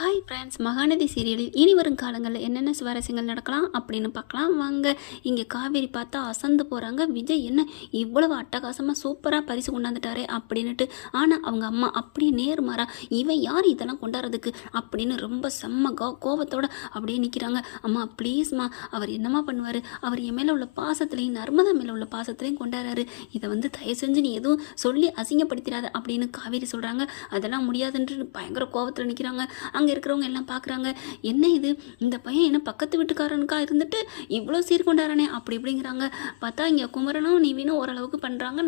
Hi friends, Mahanadi சீரியலில் இனி வரும் காலங்களில் என்னென்ன சுவாரஸ்யங்கள் நடக்கலாம் அப்படின்னு பார்க்கலாம் வாங்க. இங்கே காவேரி பார்த்தா அசந்து போகிறாங்க. விஜய் என்ன இவ்வளவு அட்டகாசமாக சூப்பராக பரிசு கொண்டாந்துட்டாரே அப்படின்னுட்டு. ஆனால் அவங்க அம்மா அப்படியே நேர்மாறா இவன் யார் இதெல்லாம் கொண்டாடுறதுக்கு அப்படின்னு ரொம்ப செம்ம கோவத்தோட அப்படியே நிற்கிறாங்க. அம்மா ப்ளீஸ்மா, அவர் என்னம்மா பண்ணுவார், அவர் என் மேலே உள்ள பாசத்துலேயும் நர்மதா மேலே உள்ள பாசத்துலேயும் கொண்டாடுறாரு. இதை தயவு செஞ்சு நீ எதுவும் சொல்லி அசிங்கப்படுத்திடாத அப்படின்னு காவேரி சொல்கிறாங்க. அதெல்லாம் முடியாதுன்ட்டு பயங்கர கோவத்தில் நிற்கிறாங்க. அங்கே இருக்கிறவங்க எல்லாம் பார்க்குறாங்க, என்ன இது, இந்த பையன் என்ன பக்கத்து வீட்டுக்காரனுக்கா இருந்துட்டு இவ்வளோ சீர்கொண்டாரானே அப்படி இப்படிங்கிறாங்க. பார்த்தா இங்கே குமரனும் நீவினும் ஓரளவுக்கு பண்ணுறாங்க,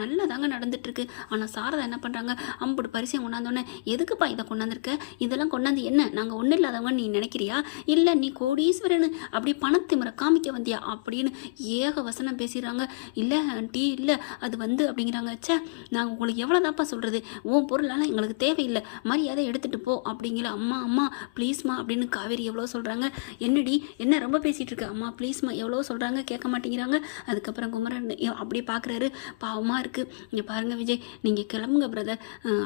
நல்லா தாங்க நடந்துட்டுருக்கு. ஆனால் சாரதா என்ன பண்ணுறாங்க, அம்புடு பரிசையும் கொண்டாந்தோன்னே எதுக்குப்பா இதை கொண்டாந்துருக்க, இதெல்லாம் கொண்டாந்து என்ன நாங்கள் ஒன்றும் இல்லாதவங்க நீ நினைக்கிறியா, இல்லை நீ கோடீஸ்வரன் அப்படி பணத்திமுறை காமிக்க வந்தியா அப்படின்னு ஏக வசனம் பேசிடுறாங்க. இல்லை ஆண்டி, இல்லை அது அப்படிங்கிறாங்க. சே, நாங்கள் உங்களுக்கு எவ்வளோ தான்ப்பா சொல்கிறது, உன் பொருளால் எங்களுக்கு தேவையில்லை, மரியாதை எடுத்துகிட்டு போ அப்படிங்கிற. அம்மா அம்மா ப்ளீஸ்மா அப்படின்னு காவேரி எவ்வளோ சொல்கிறாங்க. என்னடி என்ன ரொம்ப பேசிகிட்டு இருக்க, அம்மா ப்ளீஸ்மா எவ்வளோ சொல்கிறாங்க, கேட்க மாட்டேங்கிறாங்க. அதுக்கப்புறம் குமரன் அப்படியே பார்க்குறாரு, பாவமாக இருக்குது. இங்கே பாருங்கள் விஜய், நீங்கள் கிளம்புங்க பிரதர்,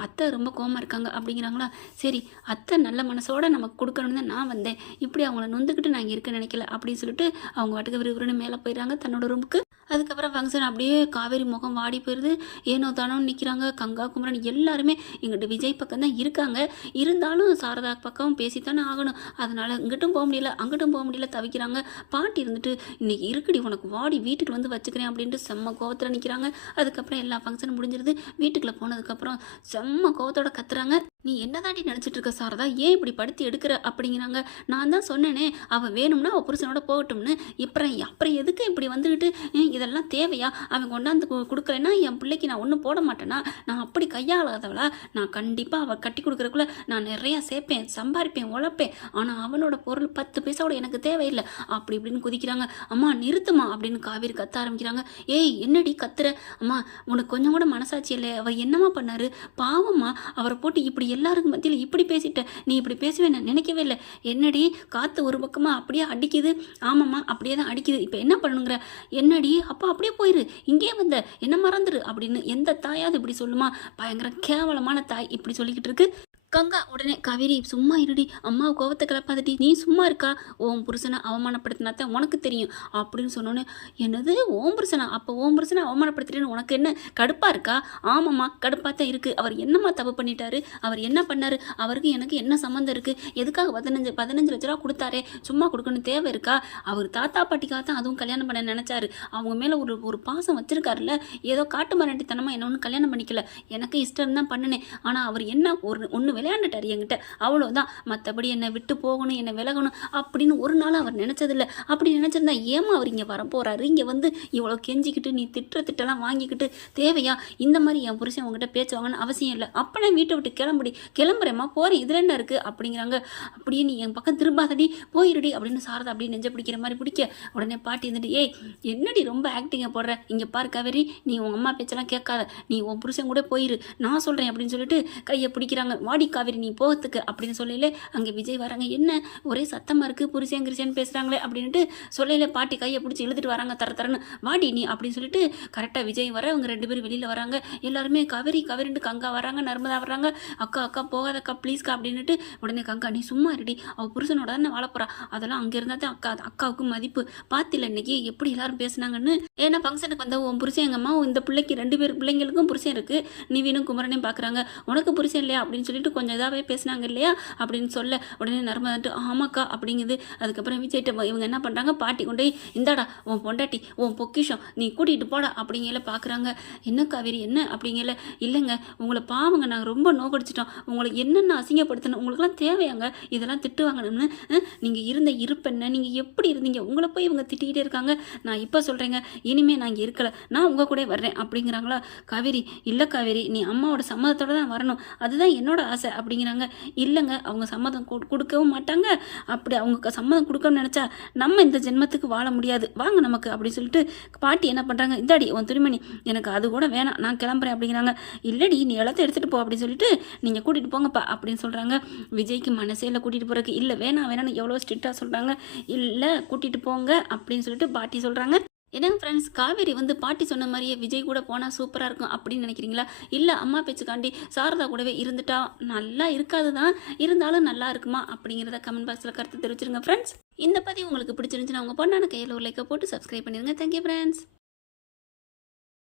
அத்தை ரொம்ப கோவமாக இருக்காங்க அப்படிங்கிறாங்களா. சரி, அத்தை நல்ல மனசோட நமக்கு கொடுக்கணும்னு தான் நான் வந்தேன், இப்படி அவங்கள நொந்துக்கிட்டு நான் இங்கே இருக்க நினைக்கல அப்படின்னு சொல்லிட்டு அவங்க வாட்டுக்கு விறுவிறுன்னு மேலே போயிடுறாங்க தன்னோட ரூமுக்கு. அதுக்கப்புறம் ஃபங்க்ஷன் அப்படியே காவேரி முகம் வாடி போயிடுது. ஏனோ தானோன்னு நிற்கிறாங்க. கங்கா குமரன் எல்லாருமே எங்கிட்ட விஜய் பக்கம் தான் இருக்காங்க. இருந்தாலும் சாரதா பக்கம் பேசித்தானே ஆகணும். அதனால் இங்கிட்டும் போக முடியல அங்கிட்டும் போக முடியல தவிக்கிறாங்க. பாட்டி இருந்துட்டு இன்றைக்கி இருக்குடி உனக்கு வாடி வீட்டுக்கு வச்சுக்கிறேன் அப்படின்ட்டு செம்ம கோவத்தில் நிற்கிறாங்க. அதுக்கப்புறம் எல்லா ஃபங்க்ஷனும் முடிஞ்சிருது. வீட்டுக்குள்ளே போனதுக்கப்புறம் செம்ம கோவத்தோட கத்துறாங்க. நீ என்ன தாண்டி நினச்சிட்டு இருக்க சாரதா, ஏன் இப்படி படுத்தி எடுக்கிற அப்படிங்கிறாங்க. நான் தான் சொன்னேனே அவள் வேணும்னா அவள் புருஷனோட போகட்டும்னு, அப்புறம் எதுக்கு இப்படி வந்துக்கிட்டு இதெல்லாம் தேவையா, அவன் கொண்டாந்து கொடுக்கலன்னா என் பிள்ளைக்கு நான் ஒன்றும் போட மாட்டேனா, நான் அப்படி கையாளாதவளா, நான் கண்டிப்பாக அவள் கட்டி கொடுக்குறக்குள்ள நான் நிறையா சேர்ப்பேன், சம்பாதிப்பேன், உழைப்பேன், ஆனால் அவனோட பொருள் 10 பைசாவோட எனக்கு தேவையில்லை அப்படி இப்படின்னு குதிக்கிறாங்க. அம்மா நிறுத்துமா அப்படின்னு காவேரி கத்த ஆரம்பிக்கிறாங்க. ஏய் என்னடி கத்துற, அம்மா உனக்கு கொஞ்சம் கூட மனசாட்சி இல்லை, அவர் என்னம்மா பண்ணாரு, பாவம்மா, அவரை போட்டு இப்படி எல்லாருக்கும் மத்தியில் இப்படி பேசிட்ட, நீ இப்படி பேசவே நான் நினைக்கவே இல்லை. என்னடி காற்று ஒரு பக்கமாக அப்படியே அடிக்குது, ஆமாம்மா அப்படியே தான் அடிக்குது, இப்போ என்ன பண்ணுங்கிற, என்னடி அப்பா அப்படியே போயிரு, இங்கே வந்த என்ன மறந்துரு அப்படின்னு எந்த தாயாவது இப்படி சொல்லுமா. பயங்கர கேவலமான தாய் இப்படி சொல்லிக்கிட்டு இருக்கு. கங்கா உடனே காவேரி சும்மா இருடி, அம்மா கோவத்தை கிளப்பாதடி, நீ சும்மா இருக்கா, ஓம் புருஷனை அவமானப்படுத்தினாத்தான் உனக்கு தெரியும் அப்படின்னு சொன்னோன்னே, என்னது ஓம் புருஷனா, அப்போ ஓம் புருஷனை அவமானப்படுத்துறேன்னு உனக்கு என்ன கடுப்பாக இருக்கா, ஆமாம்மா கடுப்பாக தான் இருக்குது, அவர் என்னம்மா தப்பு பண்ணிட்டாரு, அவர் என்ன பண்ணாரு, அவருக்கு எனக்கு என்ன சம்மந்தம் இருக்குது, எதுக்காக 15 லட்ச ரூபா கொடுத்தாரே, சும்மா கொடுக்கணும் தேவை இருக்கா, அவர் தாத்தா பாட்டிக்காக தான் அதுவும் கல்யாணம் பண்ண நினச்சாரு, அவங்க மேலே ஒரு பாசம் வச்சிருக்காருல்ல, ஏதோ காட்டு மரண்டித்தனமாக என்ன ஒன்று கல்யாணம் பண்ணிக்கல, எனக்கு இஷ்டம் தான் பண்ணினேன், ஆனால் அவர் என்ன ஒன்று விளையாண்டுட்டார் என்கிட்ட, அவ்வளோதான், மற்றபடி என்னை விட்டு போகணும், என்னை விலகணும் அப்படின்னு ஒரு நாள் அவர் நினச்சதில்லை. அப்படி நினச்சிருந்தா ஏமா அவர் இங்கே வரப்போகிறாரு, இங்கே இவ்வளோ கெஞ்சிக்கிட்டு நீ திட்டெல்லாம் வாங்கிக்கிட்டு தேவையா, இந்த மாதிரி என் புருஷன் உங்ககிட்ட பேச்சு வாங்கன்னு அவசியம் இல்லை, அப்போ வீட்டை விட்டு கிளம்புறேம்மா போகிறேன், இதில் என்ன இருக்குது அப்படிங்கிறாங்க. அப்படியே நீ என் பக்கம் திரும்பாதடி போயிருடி அப்படின்னு சாரதா அப்படியே நெஞ்ச பிடிக்கிற மாதிரி பிடிக்க, உடனே பாட்டி இருந்துட்டு, ஏய் என்னடி ரொம்ப ஆக்டிங்கை போடுற, இங்கே பாரு காவேரி, நீ உன் அம்மா பேச்செல்லாம் கேட்காத, நீ உன் புருஷன் கூட போயிரு, நான் சொல்கிறேன் அப்படின்னு சொல்லிட்டு கையை பிடிக்கிறாங்க. வாடி காவேரி நீ போகிறதுக்கு அப்படின்னு சொல்லல. அங்கே விஜய் வராங்க, என்ன ஒரே சத்தமாக இருக்குது, புருஷன் கிருஷன் பேசுகிறாங்களே அப்படின்ட்டு சொல்லல. பாட்டி கையை பிடிச்சி இழுத்துட்டு வராங்க, தரன்னு வாடி நீ அப்படின்னு சொல்லிட்டு கரெக்டாக விஜய் வர, அவங்க 2 பேரும் வெளியில் வராங்க. எல்லாருமே காவேரின்ட்டு கங்கா வராங்க, நர்மதா வராங்க. அக்கா போகாதக்கா ப்ளீஸ்க்கா அப்படின்ட்டு. உடனே கங்கா நீ சும்மா இருடி, அவள் புருஷனோட தானே வாழப்போறா, அதெல்லாம் அங்கே இருந்தால் தான் அக்காவுக்கு மதிப்பு, பார்த்தில்ல இன்னைக்கு எப்படி எல்லாரும் பேசுனாங்கன்னு. ஏன்னா ஃபங்க்ஷனுக்கு வந்த உன் புருஷன் எங்கள் அம்மா இந்த பிள்ளைக்கு 2 பேர் பிள்ளைங்களுக்கும் புருஷன் இருக்குது, நிவினும் குமரனையும் பார்க்குறாங்க, உனக்கு புருஷன் இல்லையா அப்படின்னு சொல்லிட்டு கொஞ்சம் இதாகவே பேசினாங்க இல்லையா அப்படின்னு சொல்ல, உடனே நர்மதாட்டு ஆமாக்கா அப்படிங்குது. அதுக்கப்புறம் விஜய்கிட்ட இவங்க என்ன பண்ணுறாங்க, பாட்டி கொண்டு இந்தாடா உன் பொண்டாட்டி உன் பொக்கிஷம் நீ கூட்டிகிட்டு போடா அப்படிங்கல பார்க்குறாங்க. என்ன காவேரி என்ன அப்படிங்கல, இல்லைங்க உங்களை பாவங்க நாங்கள் ரொம்ப நோக்கடிச்சிட்டோம், உங்களுக்கு என்னென்ன அசிங்கப்படுத்தணும், உங்களுக்குலாம் தேவையாங்க இதெல்லாம் திட்டுவாங்கன்னு, நீங்கள் இருந்த இருப்பென்ன, நீங்கள் எப்படி இருந்தீங்க, உங்களை போய் இவங்க திட்டிகிட்டே இருக்காங்க, நான் இப்போ சொல்கிறேங்க இனிமேல் நான் இங்கே இருக்கலை, நான் உங்கள் கூட வர்றேன் அப்படிங்கிறாங்களா. காவேரி இல்லை காவேரி, நீ அம்மாவோட சம்மதத்தோடு தான் வரணும், அதுதான் என்னோட ஆசை அப்படிங்கிறாங்க. இல்லைங்க அவங்க சம்மதம் கொடுக்கவும் மாட்டாங்க, அப்படி அவங்க சம்மதம் கொடுக்கணும்னு நினச்சா நம்ம இந்த ஜென்மத்துக்கு வாழ முடியாது, வாங்க நமக்கு அப்படின்னு சொல்லிட்டு பாட்டி என்ன பண்ணுறாங்க, இந்தாடி உன் துணிமணி எனக்கு அது கூட வேணாம் நான் கிளம்புறேன் அப்படிங்கிறாங்க. இல்லடி நீ எல்லாத்தையும் எடுத்துகிட்டு போ அப்படின்னு சொல்லிட்டு நீங்கள் கூட்டிகிட்டு போங்கப்பா அப்படின்னு சொல்கிறாங்க. விஜய்க்கு மனசே இல்லை கூட்டிகிட்டு போகிறதுக்கு, இல்லை வேணாம்னு எவ்வளோ ஸ்ட்ரிக்டாக சொல்கிறாங்க. இல்லை கூட்டிகிட்டு போங்க அப்படின்னு சொல்லிட்டு பாட்டி சொல்கிறாங்க. என்னங்க ஃப்ரெண்ட்ஸ், காவேரி வந்து பாட்டி சொன்ன மாதிரியே விஜய் கூட போனால் சூப்பராக இருக்கும் அப்படின்னு நினைக்கிறீங்களா? இல்லை அம்மா பேச்சுக்காண்டி சாரதா கூடவே இருந்துட்டா நல்லா இருக்காது தான், இருந்தாலும் நல்லா இருக்குமா அப்படிங்கிறத கமெண்ட் பாக்ஸில் கருத்து தெரிவிச்சிருங்க ஃப்ரெண்ட்ஸ். இந்த பதிவு உங்களுக்கு பிடிச்சிருந்துச்சுன்னா உங்கள் பொண்ணான கையில் ஒரு லைக்கை போட்டு சப்ஸ்கிரைப் பண்ணிடுங்க. Thank you friends.